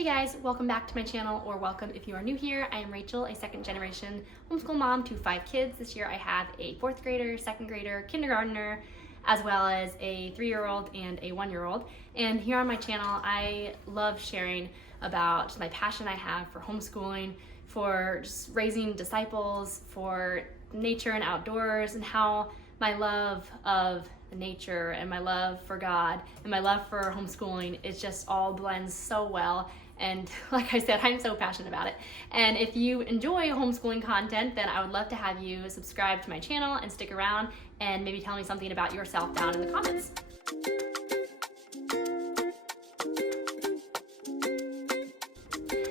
Hey guys, welcome back to my channel, or welcome if you are new here. I am Rachel, a second generation homeschool mom to 5 kids. This year I have a 4th grader, 2nd grader, kindergartner, as well as a 3-year-old and a 1-year-old. And here on my channel, I love sharing about just my passion I have for homeschooling, for just raising disciples, for nature and outdoors, and how my love of nature and my love for God and my love for homeschooling, it just all blends so well. And like I said, I'm so passionate about it. And if you enjoy homeschooling content, then I would love to have you subscribe to my channel and stick around and maybe tell me something about yourself down in the comments.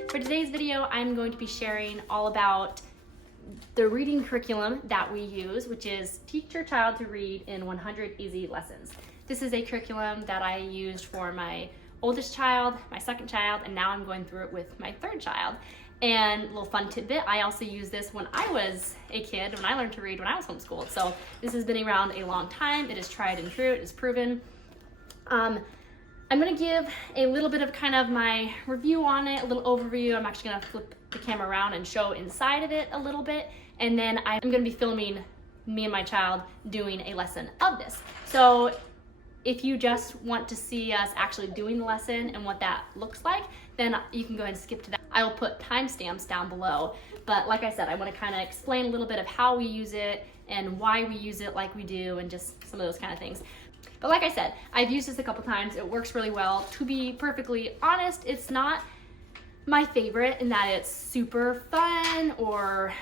For today's video, I'm going to be sharing all about the reading curriculum that we use, which is Teach Your Child to Read in 100 Easy Lessons. This is a curriculum that I used for my oldest child, my 2nd child, and now I'm going through it with my 3rd child. And a little fun tidbit, I also used this when I was a kid, when I learned to read when I was homeschooled. So this has been around a long time. It is tried and true, it is proven. I'm gonna give a little bit of kind of my review on it, a little overview. I'm actually gonna flip the camera around and show inside of it a little bit. And then I'm gonna be filming me and my child doing a lesson of this. So if you just want to see us actually doing the lesson and what that looks like, then you can go ahead and skip to that. I will put timestamps down below. But like I said, I want to kind of explain a little bit of how we use it and why we use it like we do and just some of those kind of things. But like I said, I've used this a couple times. It works really well. To be perfectly honest, it's not my favorite in that it's super fun or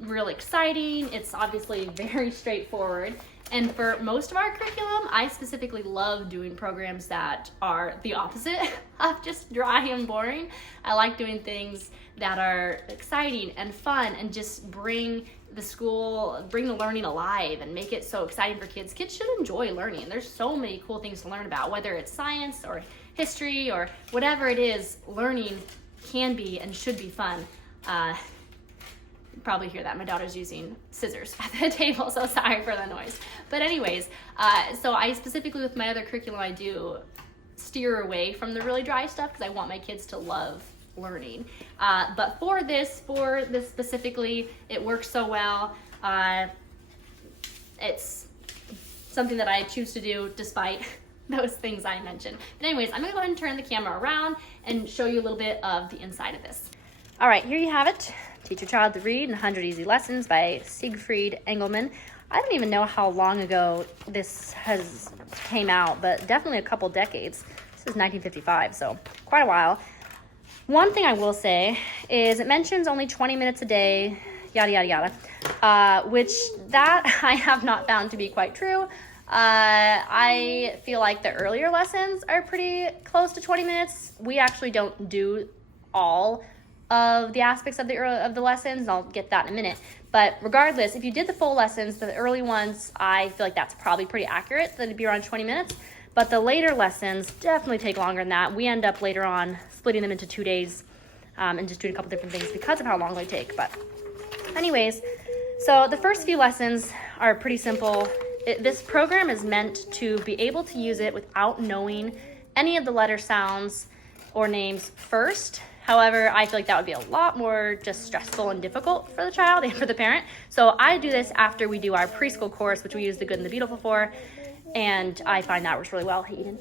real exciting. It's obviously very straightforward. And for most of our curriculum, I specifically love doing programs that are the opposite of just dry and boring. I like doing things that are exciting and fun and just bring the learning alive and make it so exciting for kids. Kids should enjoy learning. There's so many cool things to learn about, whether it's science or history or whatever it is. Learning can be and should be fun. Probably hear that. My daughter's using scissors at the table, so sorry for the noise. But anyways, so I specifically with my other curriculum, I do steer away from the really dry stuff because I want my kids to love learning. But for this specifically, it works so well. It's something that I choose to do despite those things I mentioned. But anyways, I'm gonna go ahead and turn the camera around and show you a little bit of the inside of this. All right, here you have it. Teach Your Child to Read in 100 Easy Lessons by Siegfried Engelmann. I don't even know how long ago this came out, but definitely a couple decades. This is 1955, so quite a while. One thing I will say is it mentions only 20 minutes a day, yada, yada, yada, which that I have not found to be quite true. I feel like the earlier lessons are pretty close to 20 minutes. We actually don't do all of the aspects of the lessons, and I'll get that in a minute. But regardless, if you did the full lessons, the early ones, I feel like that's probably pretty accurate, that it'd be around 20 minutes. But the later lessons definitely take longer than that. We end up later on splitting them into 2 days and just doing a couple different things because of how long they take. But anyways, so the first few lessons are pretty simple. This program is meant to be able to use it without knowing any of the letter sounds or names first. However, I feel like that would be a lot more just stressful and difficult for the child and for the parent. So I do this after we do our preschool course, which we use The Good and the Beautiful for, and I find that works really well. Hey, Eden.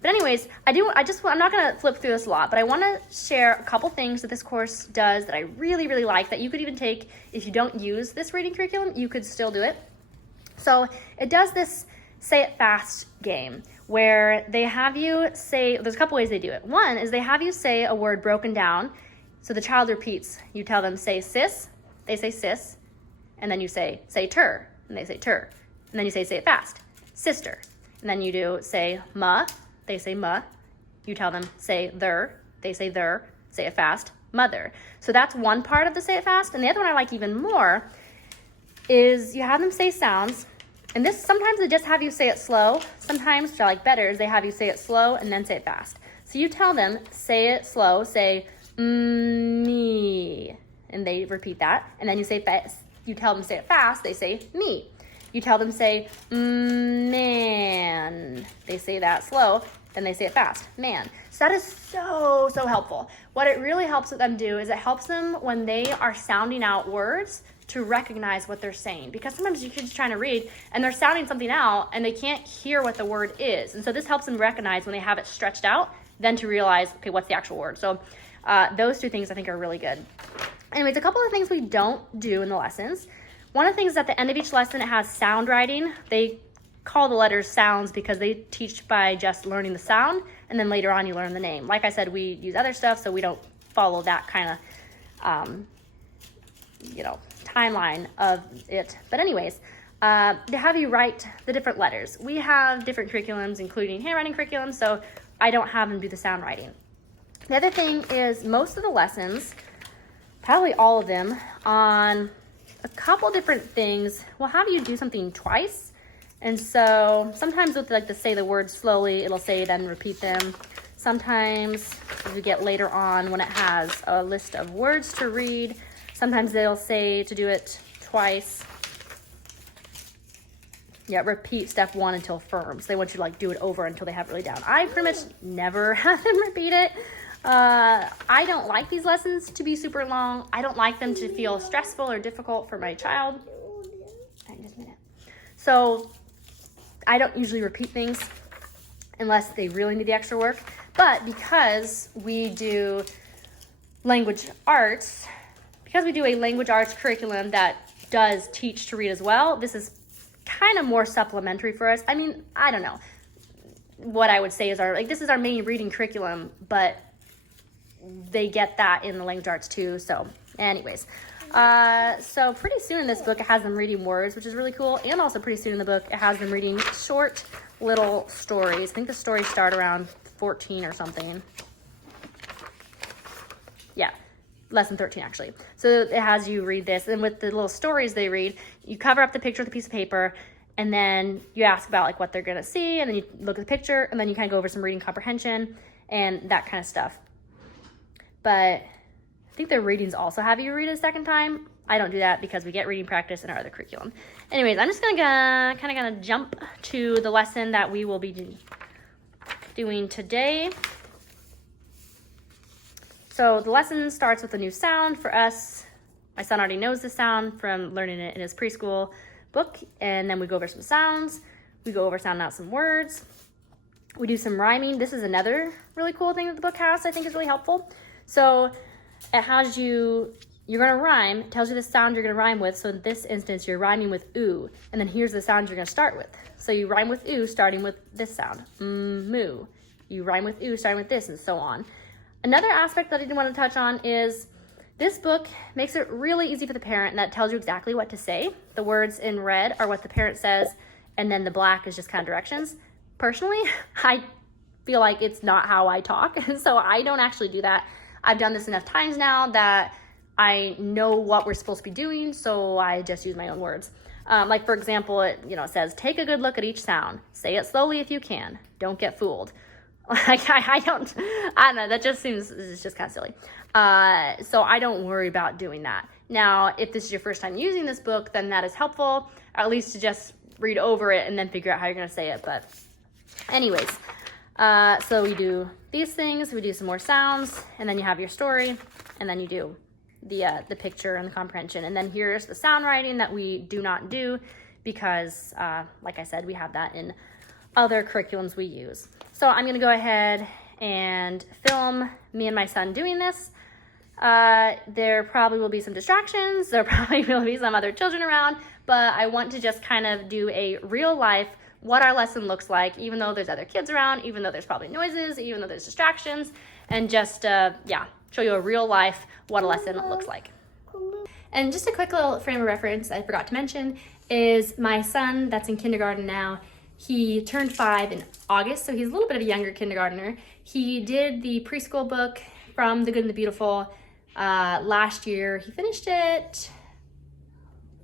But anyways, I'm not gonna flip through this a lot, but I wanna share a couple things that this course does that I really, really like that you could even take if you don't use this reading curriculum, you could still do it. So it does this say it fast game where they have you say, there's a couple ways they do it. One is they have you say a word broken down. So the child repeats. You tell them, say sis, they say sis, and then you say ter, and they say ter. And then you say it fast, sister. And then you do say ma, they say ma. You tell them, say there, they say there, say it fast, mother. So that's one part of the say it fast. And the other one I like even more is you have them say sounds. And this, sometimes they just have you say it slow. Sometimes, which I like better, is they have you say it slow and then say it fast. So you tell them, say it slow, say me, and they repeat that. And then you tell them say it fast, they say me. You tell them say man, they say that slow, then they say it fast, man. So that is so, so helpful. What it really helps them do is it helps them when they are sounding out words to recognize what they're saying. Because sometimes your kids are trying to read and they're sounding something out and they can't hear what the word is. And so this helps them recognize when they have it stretched out, then to realize, okay, what's the actual word? So those two things I think are really good. Anyways, a couple of things we don't do in the lessons. One of the things at the end of each lesson, it has sound writing. They call the letters sounds because they teach by just learning the sound, and then later on you learn the name. Like I said, we use other stuff, so we don't follow that kind of, timeline of it. But anyways, to have you write the different letters. We have different curriculums, including handwriting curriculums, so I don't have them do the sound writing. The other thing is most of the lessons, probably all of them, on a couple different things will have you do something twice. And so sometimes with like to say the words slowly, it'll say then repeat them. Sometimes as we get later on when it has a list of words to read, sometimes they'll say to do it twice. Yeah, repeat step 1 until firm. So they want you to like do it over until they have it really down. I pretty much never have them repeat it. I don't like these lessons to be super long. I don't like them to feel stressful or difficult for my child. Just a minute. So I don't usually repeat things unless they really need the extra work. But because we do language arts, because we do a language arts curriculum that does teach to read as well, this is kind of more supplementary for us. I mean, I don't know. What I would say is this is our main reading curriculum, but they get that in the language arts too. So anyways, so pretty soon in this book, it has them reading words, which is really cool. And also pretty soon in the book, it has them reading short little stories. I think the stories start around 14 or something. Yeah, lesson 13 actually. So it has you read this, and with the little stories they read, you cover up the picture with a piece of paper, and then you ask about like what they're gonna see, and then you look at the picture, and then you kind of go over some reading comprehension and that kind of stuff. But I think the readings also have you read a second time. I don't do that because we get reading practice in our other curriculum. Anyways, I'm just gonna jump to the lesson that we will be doing today. So the lesson starts with a new sound for us. My son already knows the sound from learning it in his preschool book, and then we go over some sounds. We go over sounding out some words. We do some rhyming. This is another really cool thing that the book has, I think is really helpful. So it has you're gonna rhyme, it tells you the sound you're gonna rhyme with. So in this instance, you're rhyming with ooh, and then here's the sound you're gonna start with. So you rhyme with ooh, starting with this sound, moo. You rhyme with ooh, starting with this, and so on. Another aspect that I did want to touch on is this book makes it really easy for the parent, and that tells you exactly what to say. The words in red are what the parent says, and then the black is just kind of directions. Personally, I feel like it's not how I talk, and so I don't actually do that. I've done this enough times now that I know what we're supposed to be doing, so I just use my own words. Like for example, it says, take a good look at each sound. Say it slowly if you can. Don't get fooled. Like I don't know, that just seems, it's just kind of silly. So I don't worry about doing that. Now, if this is your first time using this book, then that is helpful, or at least to just read over it and then figure out how you're gonna say it. But anyways, so we do these things, we do some more sounds, and then you have your story, and then you do the picture and the comprehension. And then here's the sound writing that we do not do because, like I said, we have that in other curriculums we use. So I'm gonna go ahead and film me and my son doing this. There probably will be some distractions. There probably will be some other children around, but I want to just kind of do a real life, what our lesson looks like, even though there's other kids around, even though there's probably noises, even though there's distractions, and just, show you a real life, what a lesson looks like. And just a quick little frame of reference I forgot to mention is my son that's in kindergarten now. He turned 5 in August, so he's a little bit of a younger kindergartner. He did the preschool book From the Good and the Beautiful last year. He finished it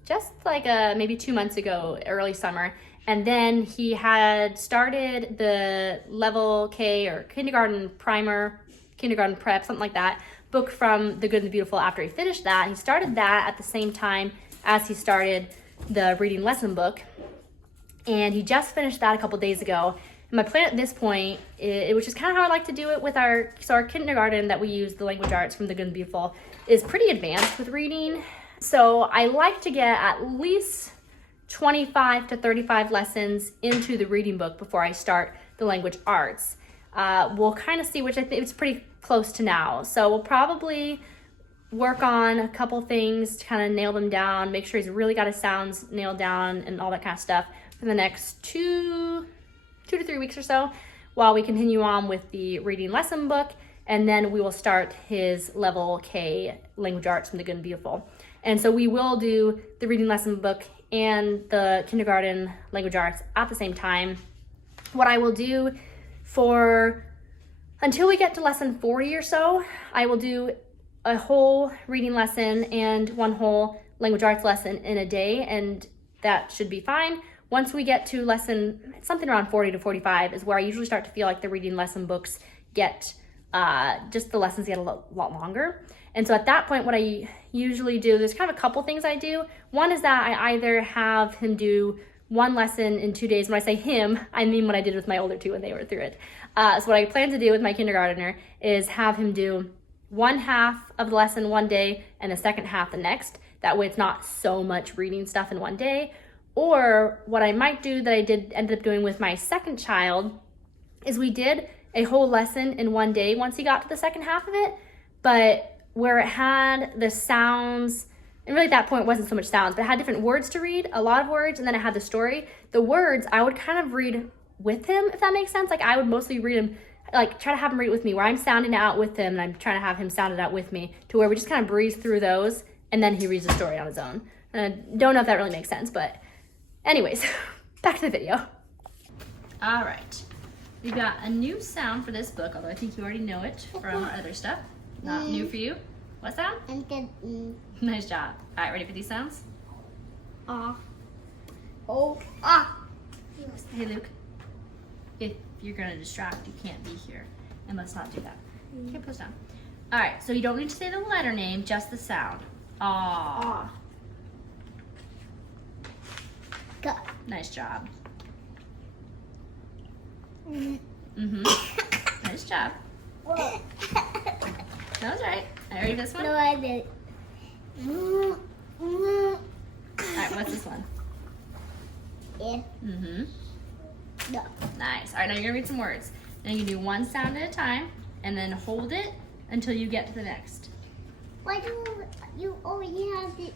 just like maybe 2 months ago, early summer. And then he had started the level K or kindergarten primer, kindergarten prep, something like that, book From the Good and the Beautiful after he finished that. He started that at the same time as he started the reading lesson book. And he just finished that a couple days ago. My plan at this point, which is kind of how I like to do it with our kindergarten that we use, the language arts from the Good and Beautiful, is pretty advanced with reading. So I like to get at least 25 to 35 lessons into the reading book before I start the language arts. We'll kind of see, which I think it's pretty close to now. So we'll probably work on a couple things to kind of nail them down, make sure he's really got his sounds nailed down and all that kind of stuff for the next 2 to 3 weeks or so, while we continue on with the reading lesson book, and then we will start his level K language arts from the Good and Beautiful. And so we will do the reading lesson book and the kindergarten language arts at the same time. What I will do until we get to lesson 40 or so, I will do a whole reading lesson and one whole language arts lesson in a day, and that should be fine. Once we get to something around 40 to 45 is where I usually start to feel like the reading lesson books get, just the lessons get a lot longer. And so at that point, what I usually do, there's kind of a couple things I do. One is that I either have him do one lesson in 2 days. When I say him, I mean what I did with my older two when they were through it. So what I plan to do with my kindergartner is have him do one half of the lesson one day and the second half the next. That way it's not so much reading stuff in one day. Or what I might do that I ended up doing with my second child is we did a whole lesson in one day once he got to the second half of it, but where it had the sounds, and really at that point it wasn't so much sounds, but it had different words to read, a lot of words, and then it had the story. The words I would kind of read with him, if that makes sense. Like I would mostly read him, like try to have him read it with me, where I'm sounding it out with him and I'm trying to have him sound it out with me, to where we just kind of breeze through those and then he reads the story on his own. And I don't know if that really makes sense, but anyways, back to the video. All right, we've got a new sound for this book, although I think you already know it from our other stuff. Not new for you. What sound? Nice job. All right, ready for these sounds? Hey, Luke. If you're gonna distract, you can't be here. And let's not do that. Okay, put it down. All right, so you don't need to say the letter name, just the sound. Ah. Go. Nice job. Nice job. That was right. All right, ready for this one? No, I didn't. All right, what's this one? Yeah. No. Nice. All right, now you're gonna read some words. Now you can do one sound at a time, and then hold it until you get to the next. Why do you always have the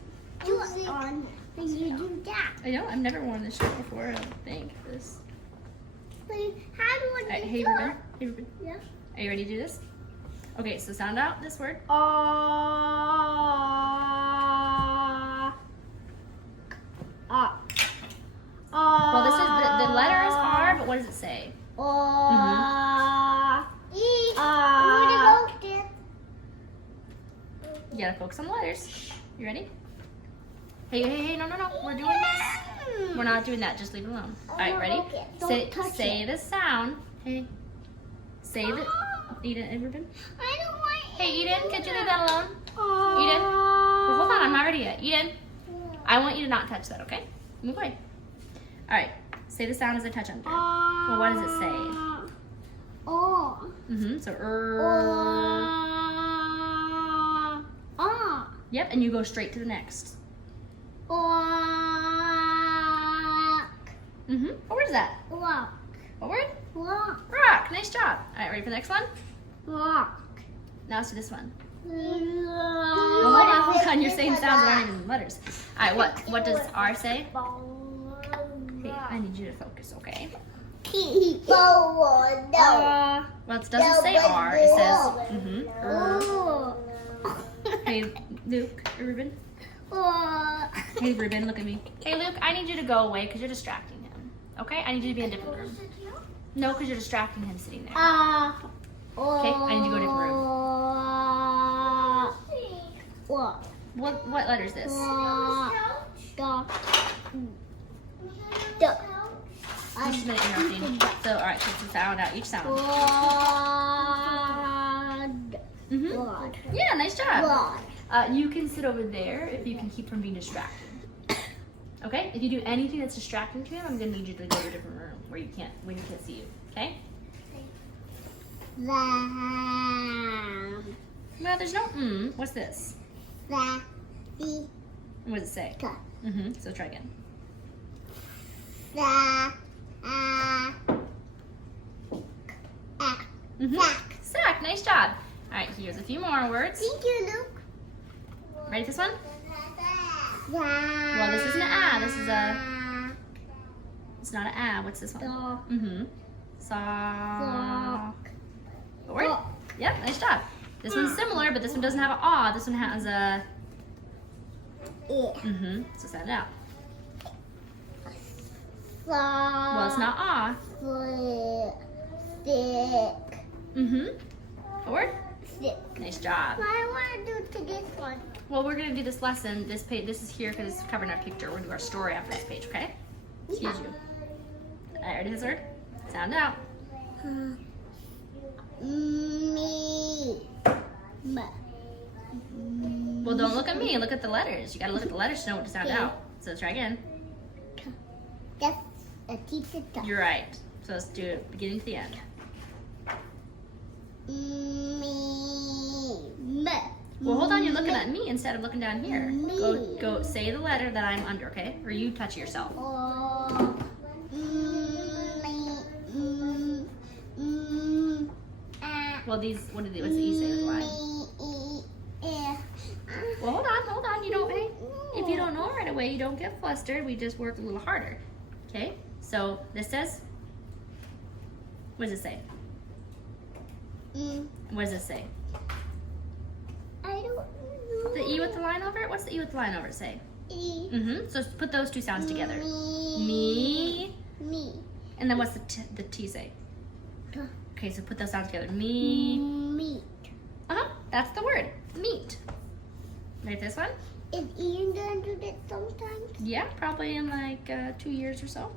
music on when you do that? I know. I've never worn this shirt before. I don't think this. But how do I All right, do hey, that? Ruben. Hey, Ruben. Yeah. Are you ready to do this? Okay, so sound out this word. Well, this is the letters are, but what does it say? You gotta focus on the letters. You ready? Hey, no. We're doing this. We're not doing that. Just leave it alone. All right, ready? Say the sound. Hey. Say the. Eden and Ruben. I don't want. Hey, Eden, could you leave that alone? Eden. Well, hold on, I'm not ready yet. Eden, I want you to not touch that, okay? Move away. All right. Say the sound as I touch under. Well, what does it say? So Yep, and you go straight to the next. What word is that? Rock. What word? Rock. Rock. Nice job. All right, ready for the next one? Rock. Now let's do this one. Well, hold on. You're saying sounds that aren't even letters. All right, what does R say? Hey, I need you to focus, okay? Well, it doesn't say R. It says Hey, Luke, Ruben. Hey, Ruben, look at me. Hey, Luke, I need you to go away because you're distracting him. Okay? I need you to be in a different room. No, because you're distracting him sitting there. Okay? I need you to go to a different room. What letter is this? I'm just gonna interrupting. So, all right, take the sound out. Each sound. Yeah, nice job. You can sit over there if you can keep from being distracted. Okay? If you do anything that's distracting to him, I'm gonna need you to go to a different room where he can't see you. okay? Lamb. Well, there's no What's this? The. What does it say? So try again. The. Sack. Sack. Nice job. All right, here's a few more words. Thank you, Luke. Ready for this one? Well, this isn't an ah. This is a. It's not an ah. What's this one? Sock. What word? Yep, nice job. This one's similar, but this one doesn't have an ah. This one has a. So sound it out. Well, it's not ah. Stick. What word? Stick. Nice job. I want to do to this one. Well, we're gonna do this lesson. This page. This is here because it's covering our picture. We're gonna do our story after this page. Okay? Excuse you. All right, ready this word? Sound out. Me. Well, don't look at me. Look at the letters. You gotta look at the letters to know what to sound out. So let's try again. That's a teacher. You're right. So let's do it beginning to the end. Well, hold on. You're looking at me instead of looking down here. Go. Say the letter that I'm under, okay? Or you touch yourself. Well, these. What's the E say with the line? Well, hold on. You don't. Hey, if you don't know right away, you don't get flustered. We just work a little harder. Okay. So this says. What does it say? What does it say? I don't know. The E with the line over it? What's the E with the line over it say? E. So put those two sounds together. Me. And then what's the T say? Okay, so put those sounds together. Me. Meat. That's the word. Meat. Right, this one? Is Ian gonna do that sometimes? Yeah, probably in like 2 years or so.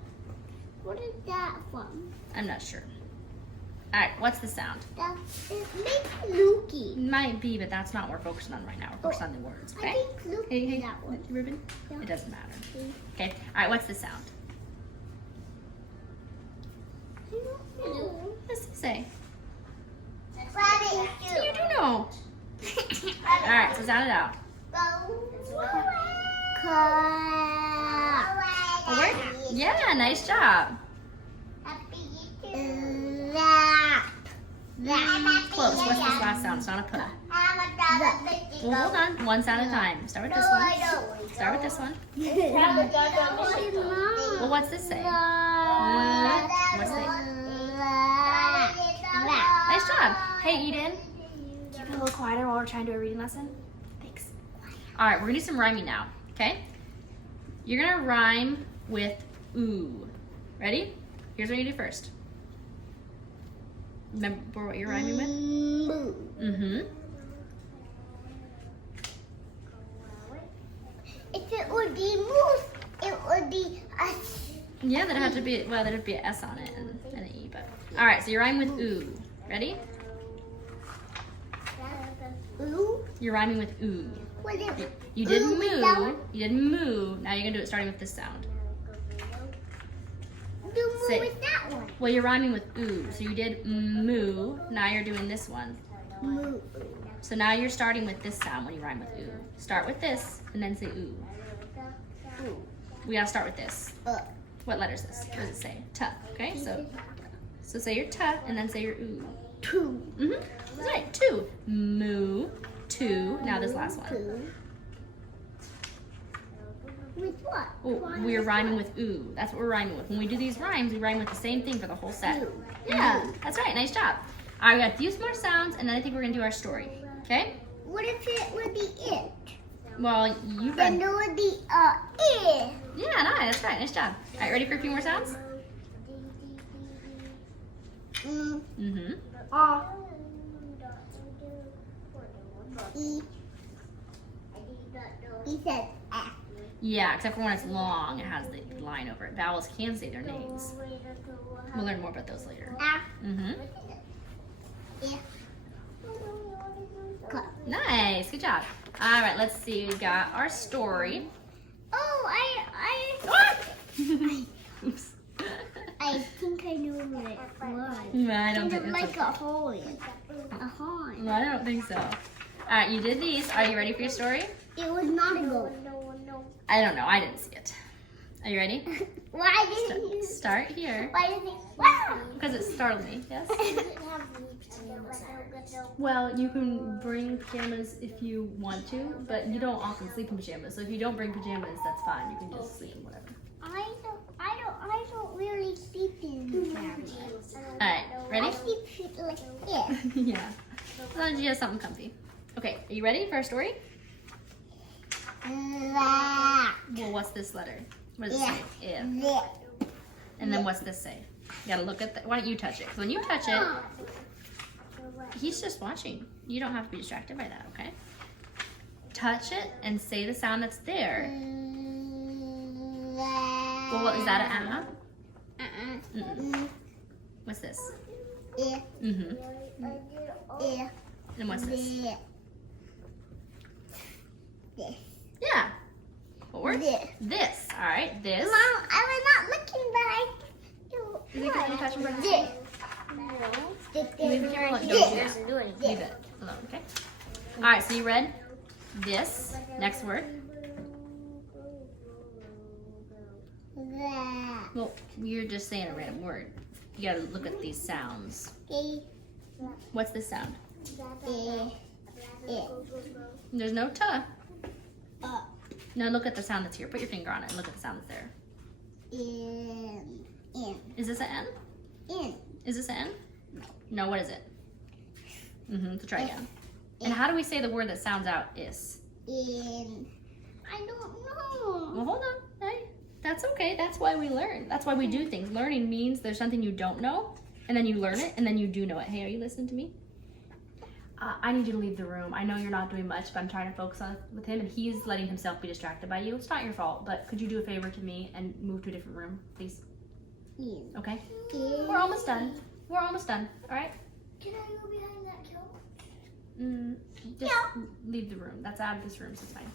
What is that from? I'm not sure. All right, what's the sound? It makes Lukey. Might be, but that's not what we're focusing on right now. We're focusing on the words, okay? I think Lukey Hey, that one. Ruben? Yeah. It doesn't matter. Okay, all right, what's the sound? I don't know. What does it say? Rabbit. You do know. All right, so sound it out. A word? Yeah, nice job. Close. What's this last sound? It's not a puh. Well, hold on. One sound at a time. Start with this one. Start with this one. Well, what's this say? What's this? Nice job. Hey, Eden. Can you be a little quieter while we're trying to do a reading lesson? Thanks. All right, we're gonna do some rhyming now. Okay? You're gonna rhyme with ooh. Ready? Here's what you do first. Remember what you're rhyming with? If it would be moose, it would be a. Yeah, there'd have to be, well, there'd be an S on it and an E, but. All right, so you're rhyming with ooh. Ready? Ooh? You're rhyming with ooh. What is it? You didn't Ooh with that moo. one? You didn't moo. Now you're gonna do it starting with this sound. Do moo Say- with that one. Well, you're rhyming with ooh. So you did moo. Now you're doing this one. Moo. So now you're starting with this sound when you rhyme with ooh. Start with this and then say ooh. Ooh. We gotta start with this. What letter is this? What does it say? T. Okay, so say your t and then say your ooh. Two. That's right. Two. Moo. Two. Now this last one. Two. With what? Oh, we're rhyming with ooh. That's what we're rhyming with. When we do these rhymes, we rhyme with the same thing for the whole set. Ooh. Yeah, that's right. Nice job. All right, we got a few more sounds, and then I think we're gonna do our story. Okay? What if it would be it? Well, you Then got. there would be it. Yeah, nice. That's right. Nice job. All right, ready for a few more sounds? E. He said F. Yeah, except for when it's long, it has the line over it. Vowels can say their names. We'll learn more about those later. F. F. Nice. Good job. All right, let's see. We got our story. Oh, Oops. I I think I know what it was. No, I don't think It's it's like a horn. A horn. No, I don't think so. All right, you did these. Are you ready for your story? It was not a goat. I don't know. I didn't see it. Are you ready? Why didn't you? Start here. Why did it? Wow. Because it startled me. Yes. Well, you can bring pajamas if you want to, but you don't often sleep in pajamas. So if you don't bring pajamas, that's fine. You can just sleep in whatever. I don't really sleep in pajamas. All right, ready? I sleep like this. Yeah. As long as you have something comfy. Okay, are you ready for our story? Well, what's this letter? What does it say? If. And then what's this say? You gotta look at why don't you touch it? Because when you touch it, he's just watching. You don't have to be distracted by that, okay? Touch it and say the sound that's there. Well, is that an What's this? Mm-hmm. And what's this? Yeah. What word? This. All right, this. Mom, I was not looking, but I. Is it because you touch your breath? This. Leave it here. Don't do that. Leave it alone, okay? All right, so you read this. Next word. Well, you're just saying a random word. You gotta look at these sounds. What's this sound? There's no tuh. No, look at the sound that's here. Put your finger on it and look at the sound that's there. Is this an N? Is this an N? No, what is it? So try again. And how do we say the word that sounds out is? I don't know. Well, hold on. Hey, that's okay. That's why we learn. That's why we do things. Learning means there's something you don't know, and then you learn it, and then you do know it. Hey, are you listening to me? I need you to leave the room. I know you're not doing much, but I'm trying to focus on with him, and he's letting himself be distracted by you. It's not your fault, but could you do a favor to me and move to a different room, please? Okay? We're almost done. We're almost done. All right? Can I go behind that couch? Just leave the room. That's out of this room, so it's fine.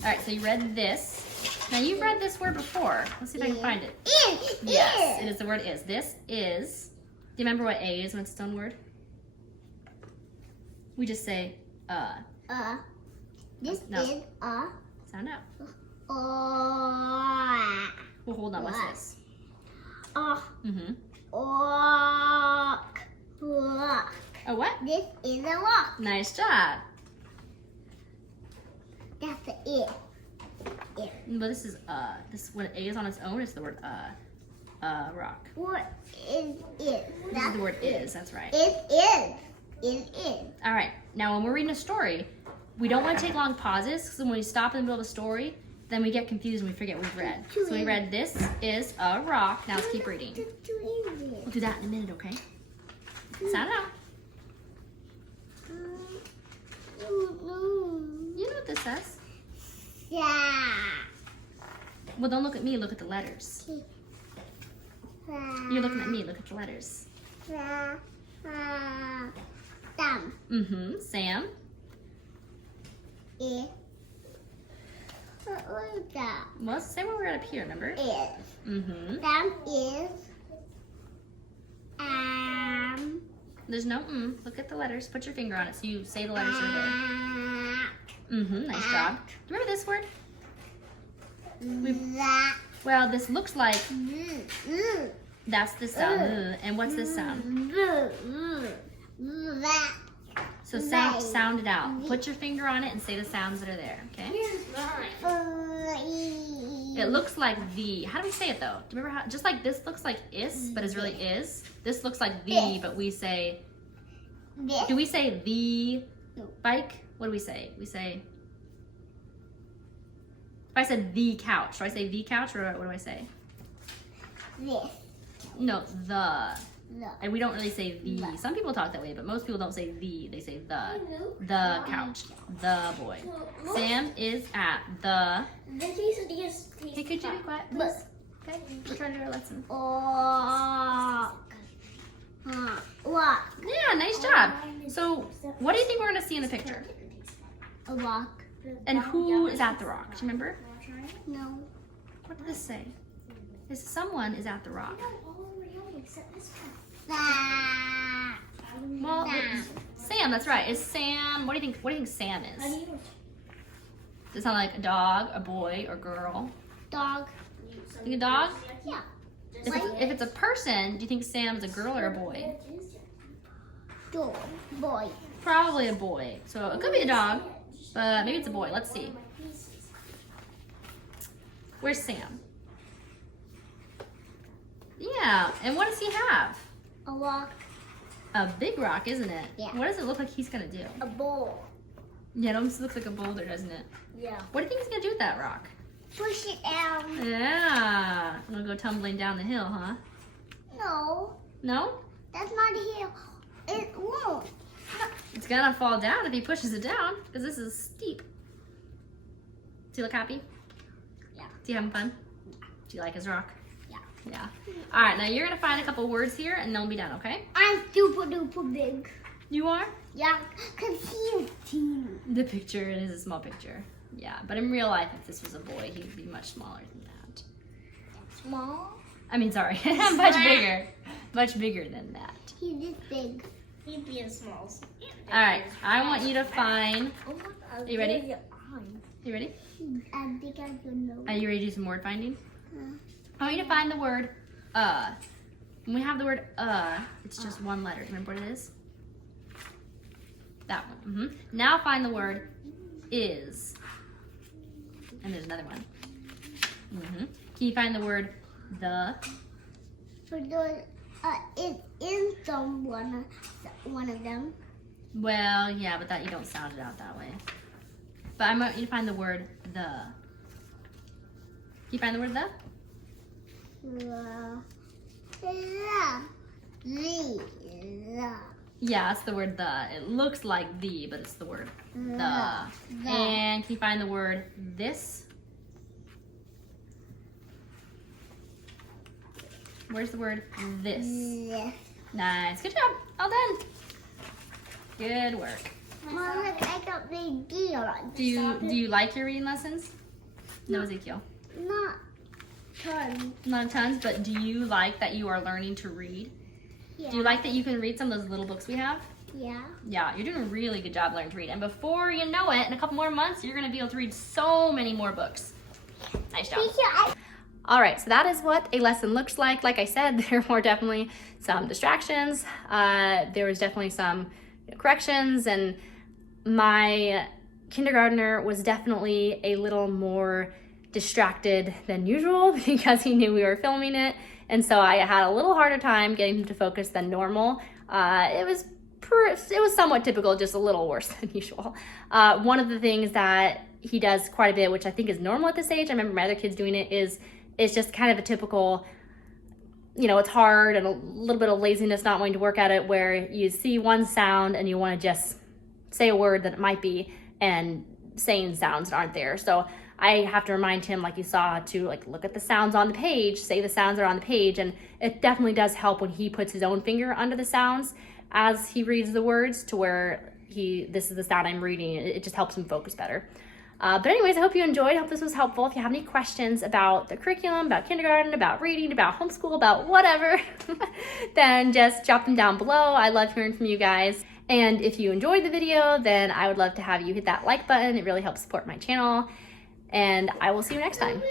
All right, so you read this. Now, you've read this word before. Let's see if I can find it. Yes, it is the word is. This is. Do you remember what A is when it's its own word? We just say, This No. is a. Sound out. Well, hold on. What's this? Rock. A what? This is a rock. Nice job. That's the it. But this is this when A is on its own, it's the word rock. What is it? This is the word is. That's right. It is. It is. All right. Now, when we're reading a story, we don't want to take long pauses because when we stop in the middle of a story, then we get confused and we forget what we've read. So we read this is a rock. Now let's keep reading. We'll do that in a minute, okay? Sound out. You know what this says. Yeah. Well, don't look at me. Look at the letters. You're looking at me. Look at the letters. Thumb. Sam. What was that? Well, say when we're up here, remember? Is. Thumb is. There's no Look at the letters. Put your finger on it so you say the letters that are there. Nice job. Do you remember this word? Well, this looks like that's the sound. And what's this sound? So sound it out. Put your finger on it and say the sounds that are there, okay? It looks like the, how do we say it though? Do you remember how, just like this looks like is, but it's really is. This looks like the, but we say, do we say the bike? What do we say? We say, if I said the couch, do I say the couch or what do I say? This. No, the. No. And we don't really say the. Some people talk that way, but most people don't say the. They say the. The couch. The boy. Sam is at the. Hey, could you be quiet, please? Okay, we're trying to do our lesson. Walk. Yeah, nice job. So, what do you think we're going to see in the picture? A rock. And who is at the rock? Do you remember? No. What did this say? Someone is at the rock. Well, Sam, that's right. Is Sam, what do you think Sam is? Does it sound like a dog, a boy, or girl? Dog. Think a dog? Yeah. If it's a person, do you think Sam's a girl or a boy? Dog. Boy. Probably a boy. So it could be a dog, but maybe it's a boy. Let's see. Where's Sam? Yeah, and what does he have? A rock. A big rock, isn't it? Yeah. What does it look like he's gonna do? A ball. Yeah, it almost looks like a boulder, doesn't it? Yeah. What do you think he's gonna do with that rock? Push it down. Yeah. It'll go tumbling down the hill, huh? No, No? that's not here. It won't. It's gonna fall down if he pushes it down, because this is steep. Does he look happy? Yeah. Is he having fun? Do you like his rock? Yeah. Yeah. All right, now you're gonna find a couple words here, and then we'll be done, okay? I'm super duper big. You are? Yeah, because he's teeny. The picture, it is a small picture. Yeah, but in real life, if this was a boy, he'd be much smaller than that. Small? I mean, sorry, much bigger. Much bigger than that. He's this big. He'd be a small. All right, I want you to find, Are you ready? You ready? I think I can know. Are you ready to do some word finding? I want you to find the word, When we have the word, it's just one letter. Remember what it is? That one. Now find the word is. And there's another one. Can you find the word the? For the, it's in one of them. Well, yeah, but that you don't sound it out that way. But I want you to find the word the. Can you find the word the? The. Yeah, it's the word the. It looks like the, but it's the word the. And can you find the word this? Where's the word this? Nice. Good job. All done. Good work. Mom, look, I got big deal. Do you like your reading lessons? No, Ezekiel. Not tons. Not tons, but do you like that you are learning to read? Yeah. Do you like that you can read some of those little books we have? Yeah. Yeah, you're doing a really good job learning to read. And before you know it, in a couple more months, you're going to be able to read so many more books. Nice job. All right, so that is what a lesson looks like. Like I said, there were definitely some distractions. There was definitely some corrections, and my kindergartner was definitely a little more distracted than usual because he knew we were filming it. And so I had a little harder time getting him to focus than normal. It was somewhat typical, just a little worse than usual. One of the things that he does quite a bit, which I think is normal at this age, I remember my other kids doing it, is it's just kind of a typical, it's hard and a little bit of laziness, not wanting to work at it, where you see one sound and you want to just say a word that it might be, and saying sounds that aren't there. So I have to remind him, like you saw, to look at the sounds on the page, say the sounds that are on the page, and it definitely does help when he puts his own finger under the sounds as he reads the words, to where this is the sound I'm reading. It just helps him focus better. But anyways, I hope you enjoyed. I hope this was helpful. If you have any questions about the curriculum, about kindergarten, about reading, about homeschool, about whatever, then just drop them down below. I love hearing from you guys. And if you enjoyed the video, then I would love to have you hit that like button. It really helps support my channel. And I will see you next time.